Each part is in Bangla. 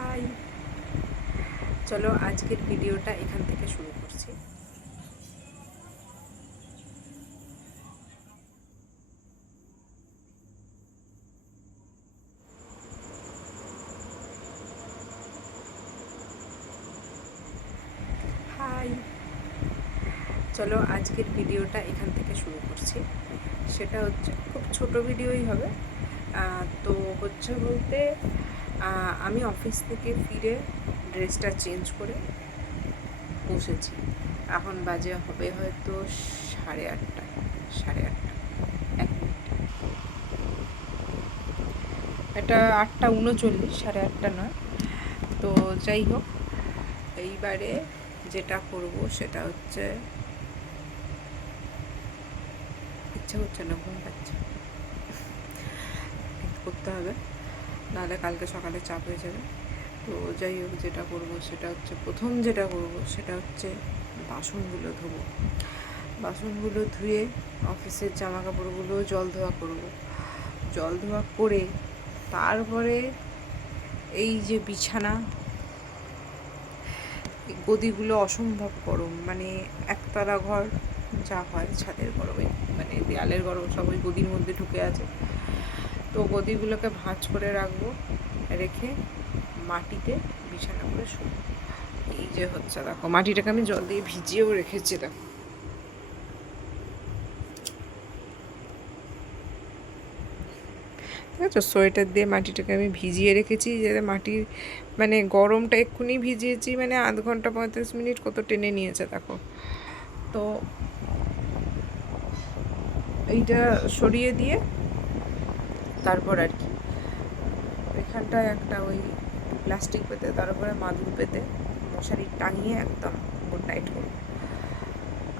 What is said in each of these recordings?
হাই, চলো আজকের ভিডিওটা এখান থেকে শুরু করছি। হাই, চলো আজকের ভিডিওটা এখান থেকে শুরু করছি। সেটা হচ্ছে খুব ছোট ভিডিওই হবে। তো হচ্ছে বলতে আমি অফিস থেকে ফিরে ড্রেসটা চেঞ্জ করে বসেছি। এখন বাজে হবে হয়তো 8:30, 8:30, 1 মিনিট। এটা 8:39, 8:30 নয়। তো যাই হোক, এইবারে যেটা করব সেটা হচ্ছে, ইচ্ছা হচ্ছে না, ঘুম পাচ্ছে, করতে হবে, নাহলে কালকে সকালে চাপ হয়ে যাবে। তো যাই হোক, যেটা করব সেটা হচ্ছে, প্রথম যেটা করব সেটা হচ্ছে বাসনগুলো ধোবো। বাসনগুলো ধুয়ে অফিসের জামা কাপড়গুলো জল ধোয়া করব। জল ধোয়া করে তারপরে এই যে বিছানা, গদিগুলো অসম্ভব গরম, মানে একতলা ঘর যা হয়, ছাদের গরমে মানে দেয়ালের গরম সব ওই গদির মধ্যে ঢুকে আছে। তো গদিগুলোকে ভাঁজ করে রাখবো, রেখে মাটিতে বিছানা করে শুবো। এই যে হচ্ছে, দেখো মাটিটাকে আমি জল দিয়ে ভিজিয়েও রেখেছি। দেখো, ঠিক আছে, সোয়েটার দিয়ে মাটিটাকে আমি ভিজিয়ে রেখেছি, যাতে মাটির মানে গরমটা এক্ষুনি ভিজিয়েছি, মানে আধ ঘন্টা 35 মিনিট কত টেনে নিয়েছে দেখো। তো এইটা সরিয়ে দিয়ে তারপর আর কি এখানটায় একটা ওই প্লাস্টিক পেতে, তার উপরে মাদুর পেতে মশারি টাঙিয়ে একদম গুড নাইট করবো।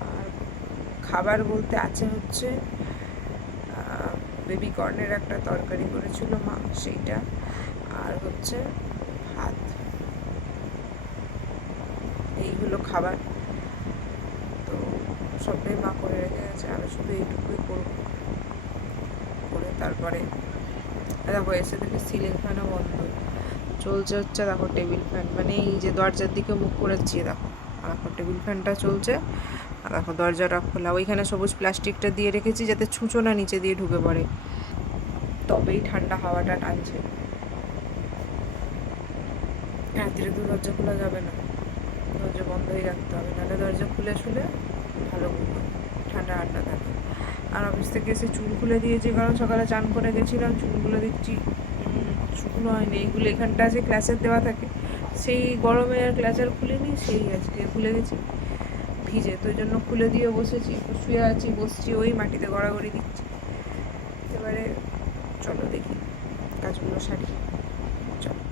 আর খাবার বলতে আছে হচ্ছে বেবি কর্নের একটা তরকারি করেছিল মা, সেইটা, আর হচ্ছে ভাত, এইগুলো খাবার। তো সবটাই মা করে রেখে গেছে, আমি শুধু এইটুকুই করবো। করে তারপরে দেখো, এসে থেকে সিলিং ফ্যানও বন্ধ চলছে, হচ্ছে দেখো টেবিল ফ্যান, মানে এই যে দরজার দিকে মুখ করেছি দেখো, দেখো টেবিল ফ্যানটা চলছে, আর দেখো দরজাটা খোলা। ওইখানে সবুজ প্লাস্টিকটা দিয়ে রেখেছি যাতে ছুঁচো না নিচে দিয়ে ঢুকে পড়ে, তবেই ঠান্ডা হাওয়াটা টানছে। রাত্রে তো দরজা খোলা যাবে না, দরজা বন্ধই রাখতে হবে, নাহলে দরজা খুলে শুলে ভালো ঠান্ডা ঠান্ডা থাকে। আর অফিস থেকে এসে চুল খুলে দিয়েছি, কারণ সকালে চান করে গেছিলাম, চুলগুলো দেখছি শুকনো হয়নি। এইগুলো এখানটা আছে ক্লাসের দেওয়া থাকে, সেই গরমে আর ক্লাচার খুলিনি, সেই আজকে খুলে গেছি ভিজে, তো ওই জন্য খুলে দিয়ে বসেছি, শুয়ে আছি, বসছি, ওই মাটিতে গড়াগড়ি দিচ্ছি। এবারে চলো দেখি কাজগুলো সারি, চলো।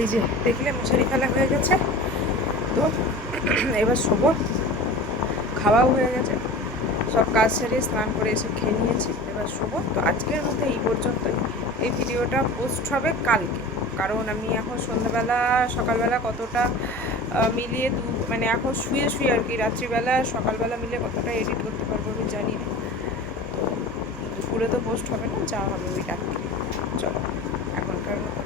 এই যে দেখলে মশারি ফেলা হয়ে গেছে, তো এবার শোবো। খাওয়াও হয়ে গেছে, সব কাজ সেরে স্নান করে এসে খেয়ে নিয়েছি, এবার শোবো। তো আজকের মধ্যে এই পর্যন্তই। এই ভিডিওটা পোস্ট হবে কালকে, কারণ আমি এখন সন্ধ্যাবেলা সকালবেলা কতটা মিলিয়ে মানে এখন শুয়ে শুয়ে আর কি, রাত্রিবেলা সকালবেলা মিলে কতটা এডিট করতে পারবো আমি জানি না। তো দুপুরে তো পোস্ট হবে না, যা হবে ওই রাত্রি। চলো এখনকার মতো